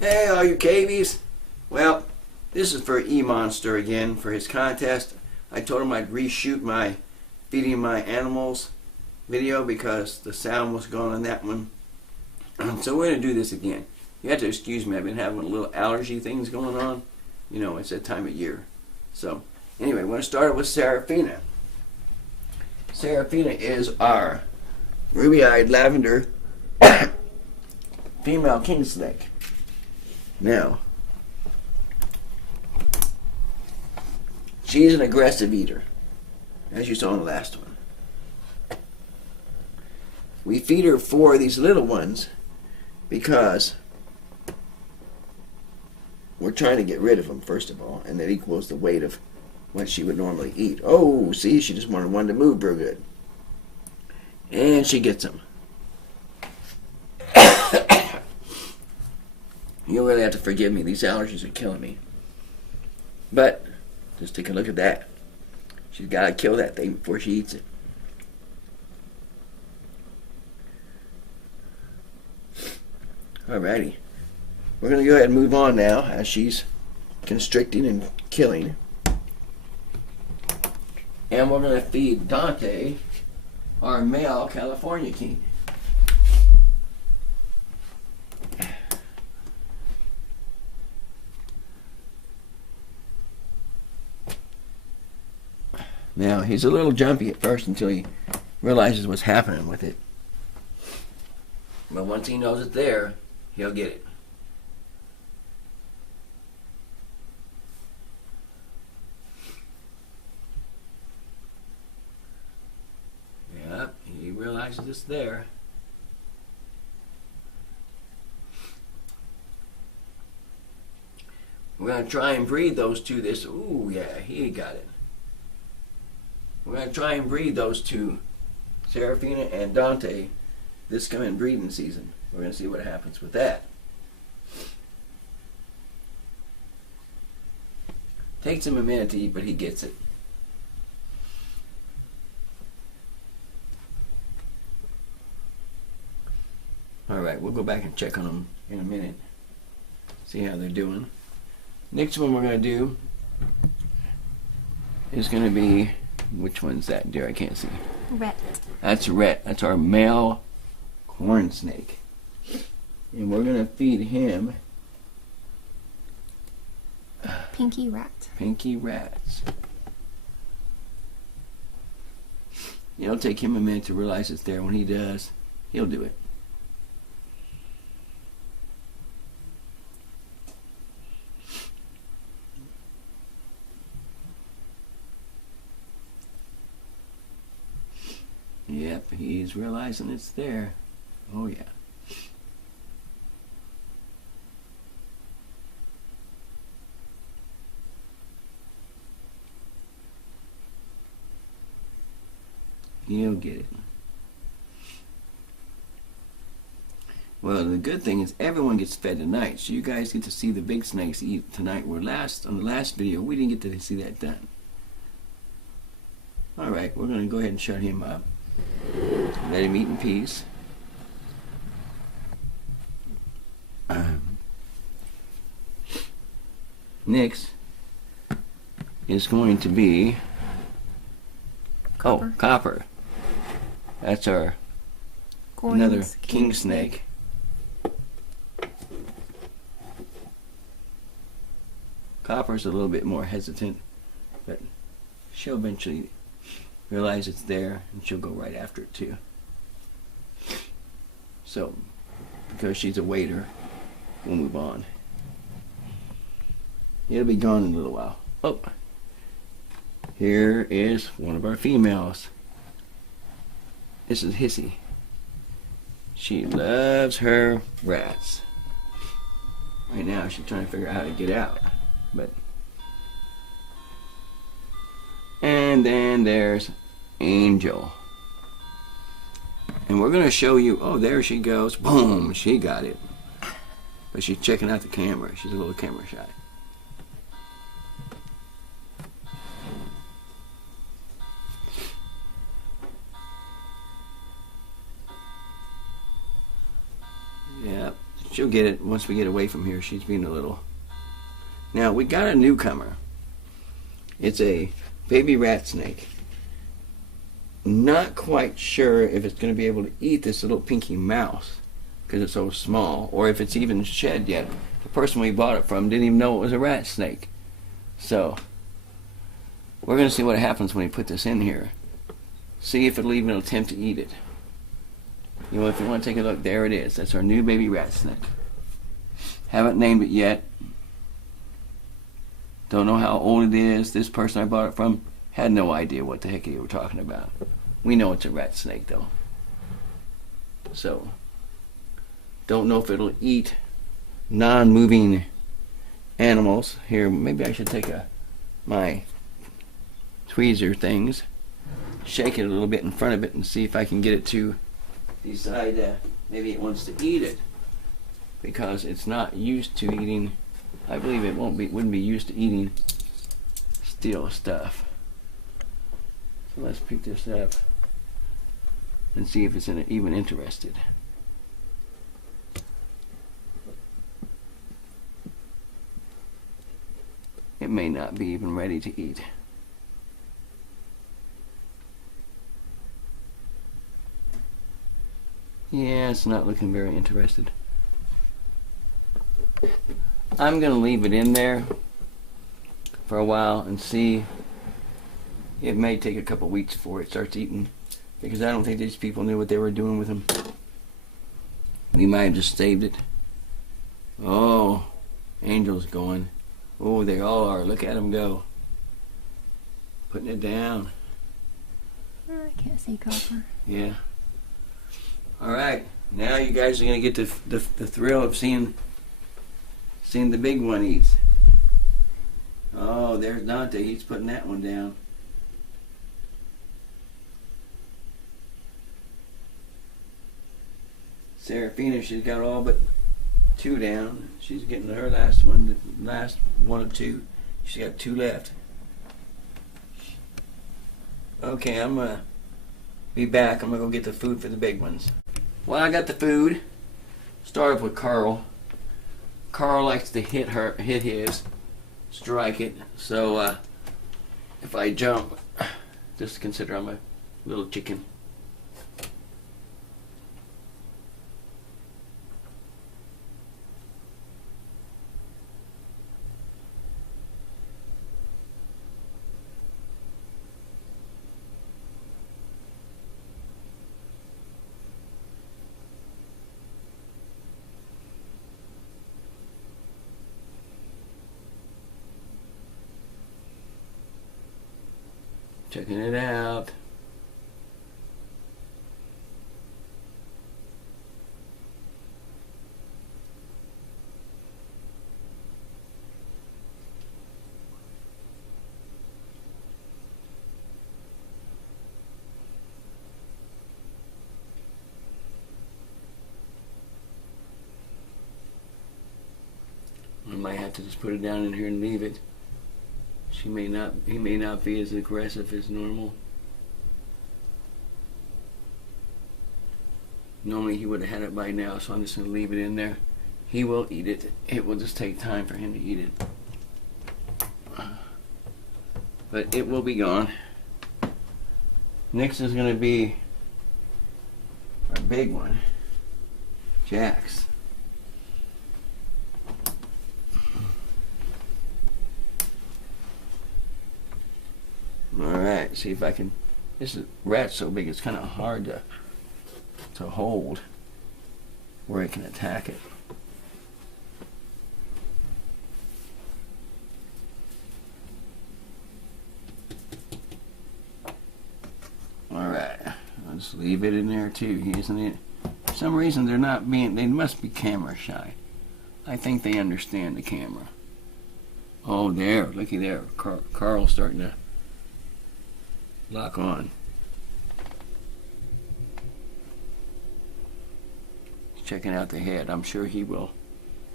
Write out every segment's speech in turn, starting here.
Hey, all you cavies. Well, this is for Emonster again for his contest. I told him I'd reshoot my feeding my animals video because the sound was gone on that one. So we're going to do this again. You have to excuse me. I've been having a little allergy things going on. You know, it's that time of year. So, anyway, we're going to start with Serafina. Serafina is our ruby-eyed lavender female king snake. Now, she's an aggressive eater, as you saw in the last one. We feed her 4 of these little ones because we're trying to get rid of them, first of all, and that equals the weight of what she would normally eat. Oh, see, she just wanted one to move real good. And she gets them. You'll really have to forgive me. These allergies are killing me. But, just take a look at that. She's got to kill that thing before she eats it. Alrighty. We're going to go ahead and move on now as she's constricting and killing. And we're going to feed Dante, our male California king. Now, he's a little jumpy at first until he realizes what's happening with it. But once he knows it's there, he'll get it. Yep, he realizes it's there. We're going to try and breed those two this... Ooh, yeah, he got it. We're going to try and breed those two, Serafina and Dante, this coming breeding season. We're going to see what happens with that. Takes him a minute to eat, but he gets it. Alright, we'll go back and check on them in a minute. See how they're doing. Next one we're going to do is going to be... Which one's that, dear? I can't see. Rhett. That's Rhett. That's our male corn snake. And we're going to feed him Pinky rat. pinky rats. It'll take him a minute to realize it's there. When he does, he'll do it. Yep, he's realizing it's there. Oh yeah. He'll get it. Well, the good thing is everyone gets fed tonight, so you guys get to see the big snakes eat tonight. On the last video, we didn't get to see that done. Alright, we're going to go ahead and shut him up. Let him eat in peace. Next is going to be Copper. Oh, Copper. That's our another king snake. Copper's a little bit more hesitant, but she'll eventually realize it's there and she'll go right after it too. So, because she's a waiter, we'll move on. It'll be gone in a little while. Oh, here is one of our females. This is Hissy. She loves her rats. Right now she's trying to figure out how to get out. But and then there's Angel. And we're going to show you, oh, there she goes. Boom, she got it. But she's checking out the camera. She's a little camera shy. she'll get it once we get away from here. She's being a little. Now we got a newcomer. It's a baby rat snake. Not quite sure if it's going to be able to eat this little pinky mouse because it's so small, or if it's even shed yet. The person we bought it from didn't even know it was a rat snake. So we're going to see what happens when we put this in here. See if it'll even attempt to eat it. You know, if you want to take a look, there it is. That's our new baby rat snake. Haven't named it yet. Don't know how old it is. This person I bought it from had no idea what the heck they were talking about. We know it's a rat snake though. So, don't know if it'll eat non-moving animals. Here, maybe I should take my tweezer things, shake it a little bit in front of it and see if I can get it to decide maybe it wants to eat it, because it's not used to eating. I believe it wouldn't be used to eating steel stuff. So let's pick this up and see if it's even interested. It may not be even ready to eat. Yeah, it's not looking very interested. I'm going to leave it in there for a while and see. It may take a couple weeks before it starts eating, because I don't think these people knew what they were doing with them. We might have just saved it. Oh, Angel's going. Oh, they all are. Look at them go. Putting it down. I can't see copper. Yeah. Alright, now you guys are going to get the thrill of seeing the big one eats. Oh, there's Dante. He's putting that one down. Serafina, she's got all but 2 down. She's getting her last one of 2. She's got 2 left. Okay, I'm going to be back. I'm going to go get the food for the big ones. Well, I got the food. Started with Carl. Carl likes to hit his, strike it. So if I jump, just consider I'm a little chicken. Checking it out. I might have to just put it down in here and leave it. He may not be as aggressive as normal. Normally he would have had it by now, so I'm just going to leave it in there. He will eat it. It will just take time for him to eat it. But it will be gone. Next is going to be our big one, Jax. Alright, see if I can. This rat's so big it's kind of hard to hold where it can attack it. Alright, I'll just leave it in there too, isn't it? For some reason they must be camera shy. I think they understand the camera. Oh, there, looky there. Carl's starting to lock on. He's checking out the head. I'm sure he will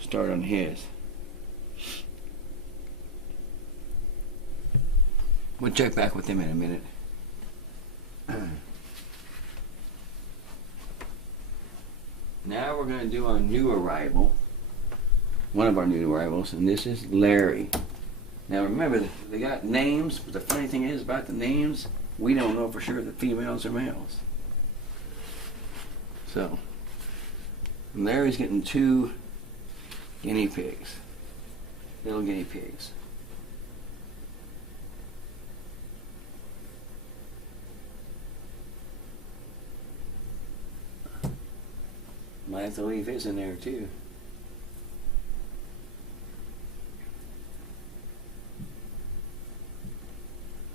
start on his. We'll check back with him in a minute. Now we're going to do our new arrival. One of our new arrivals, and this is Larry. Now remember, they got names, but the funny thing is about the names, we don't know for sure if the females or males. So, Larry's getting 2 guinea pigs, little guinea pigs. Might have to leave his in there too.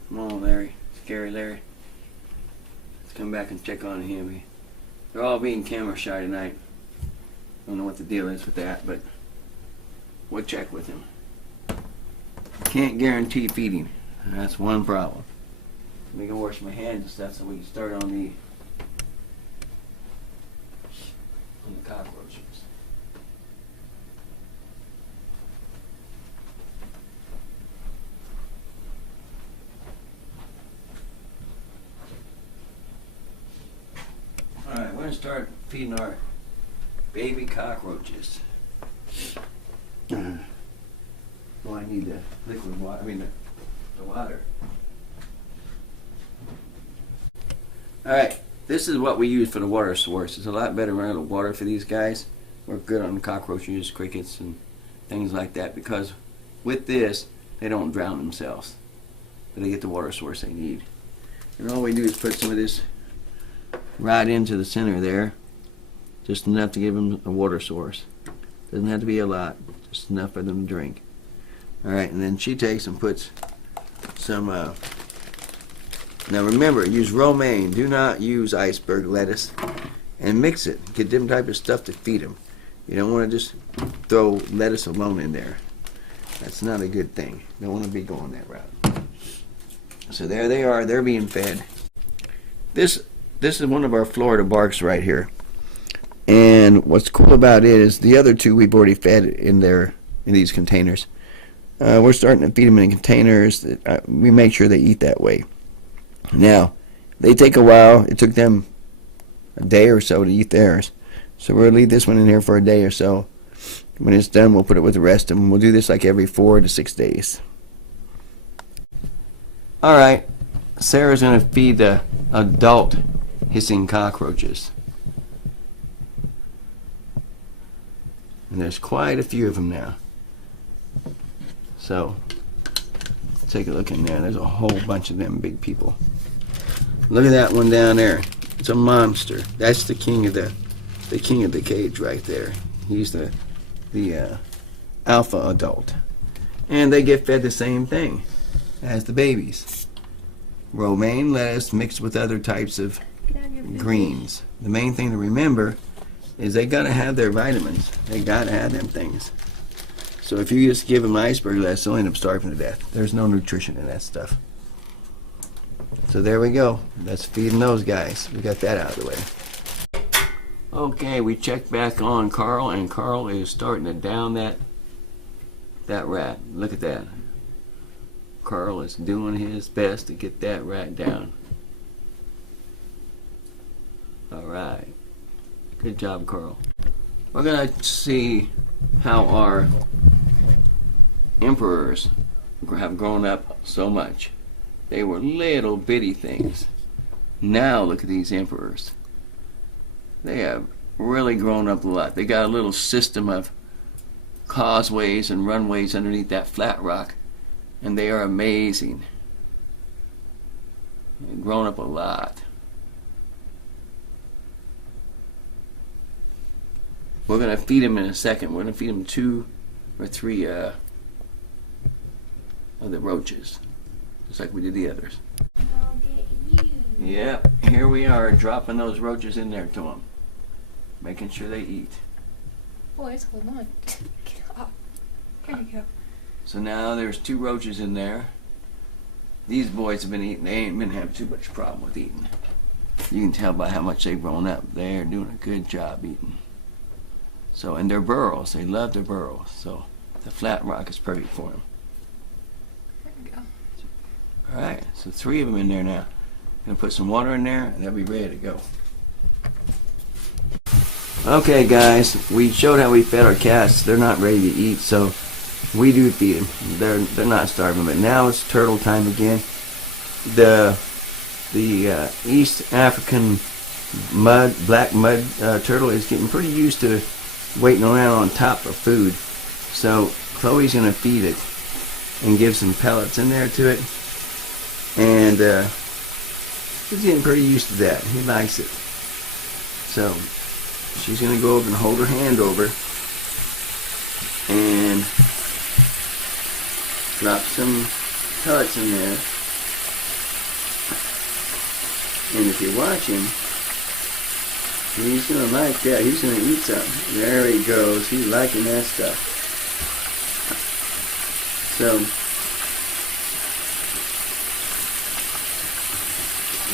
Come on, Larry. Scary Larry. Let's come back and check on him. They're all being camera shy tonight. Don't know what the deal is with that, but we'll check with him. Can't guarantee feeding. That's one problem. Let me go wash my hands and stuff so we can start on the cockroaches. Alright, we're going to start feeding our baby cockroaches. Well, I need the liquid water, the water. Alright, this is what we use for the water source. It's a lot better running the water for these guys. We're good on cockroaches, crickets, and things like that because with this, they don't drown themselves. But they get the water source they need. And all we do is put some of this right into the center there. Just enough to give them a water source. Doesn't have to be a lot, just enough for them to drink. Alright, and then she takes and puts some, now remember, use romaine, do not use iceberg lettuce, and mix it. Get different type of stuff to feed them. You don't want to just throw lettuce alone in there. That's not a good thing. You don't want to be going that route. So there they are, they're being fed. This is one of our Florida barks right here. And what's cool about it is the other 2 we've already fed in these containers. We're starting to feed them in containers. We make sure they eat that way. Now, they take a while. It took them a day or so to eat theirs. So we're going to leave this one in here for a day or so. When it's done, we'll put it with the rest of them. We'll do this like every 4 to 6 days. Alright, Sarah's going to feed the adult hissing cockroaches. And there's quite a few of them now. So, take a look in there. There's a whole bunch of them big people. Look at that one down there. It's a monster. That's the king of the cage right there. He's the alpha adult. And they get fed the same thing as the babies. Romaine lettuce mixed with other types of greens. The main thing to remember is they gotta have their vitamins. They gotta have them things. So if you just give them iceberg lettuce, they'll end up starving to death. There's no nutrition in that stuff. So there we go. That's feeding those guys. We got that out of the way. Okay, we checked back on Carl, and Carl is starting to down that rat. Look at that. Carl is doing his best to get that rat down. Alright. Good job, Carl. We're going to see how our emperors have grown up so much. They were little bitty things. Now look at these emperors. They have really grown up a lot. They got a little system of causeways and runways underneath that flat rock, and they are amazing. They've grown up a lot. We're going to feed them in a second. We're going to feed them 2 or 3 of the roaches, just like we did the others. I'll get you. Yep, here we are dropping those roaches in there to them, making sure they eat. Boys, hold on. Get off. There you go. So now there's 2 roaches in there. These boys have been eating. They ain't been having too much problem with eating. You can tell by how much they've grown up. They're doing a good job eating. So, and their burrows, they love their burrows. So the flat rock is perfect for them. There we go. Alright, so 3 of them in there now. Gonna put some water in there and they'll be ready to go. Okay, guys, we showed how we fed our cats. They're not ready to eat, so we do feed them. They're not starving, but now it's turtle time again. The East African black mud turtle is getting pretty used to waiting around on top of food. So Chloe's gonna feed it and give some pellets in there to it, and he's getting pretty used to that. He likes it. So she's gonna go over and hold her hand over and drop some pellets in there. And if you watch him, he's gonna like that. He's gonna eat something. There he goes. He's liking that stuff. So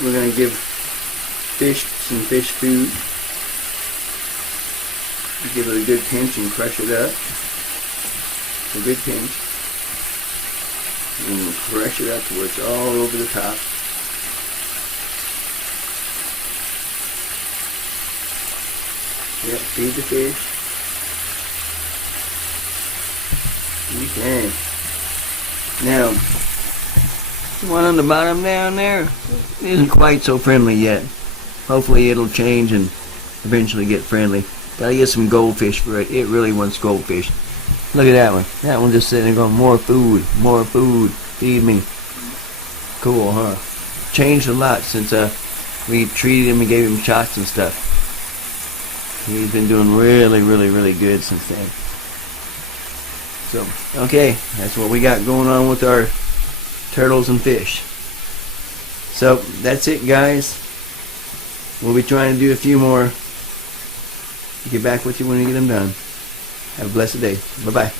we're gonna give fish some fish food. Give it a good pinch and crush it up. A good pinch. And we'll crush it up till it's all over the top. Yep, feed the fish. Okay. Now, the one on the bottom down there isn't quite so friendly yet. Hopefully it'll change and eventually get friendly. Gotta get some goldfish for it. It really wants goldfish. Look at that one. That one just sitting there going, more food, feed me. Cool, huh? Changed a lot since we treated him and gave him shots and stuff. He's been doing really good since then. So, okay, that's what we got going on with our turtles and fish. So, that's it, guys. We'll be trying to do a few more. Get back with you when we get them done. Have a blessed day. Bye-bye.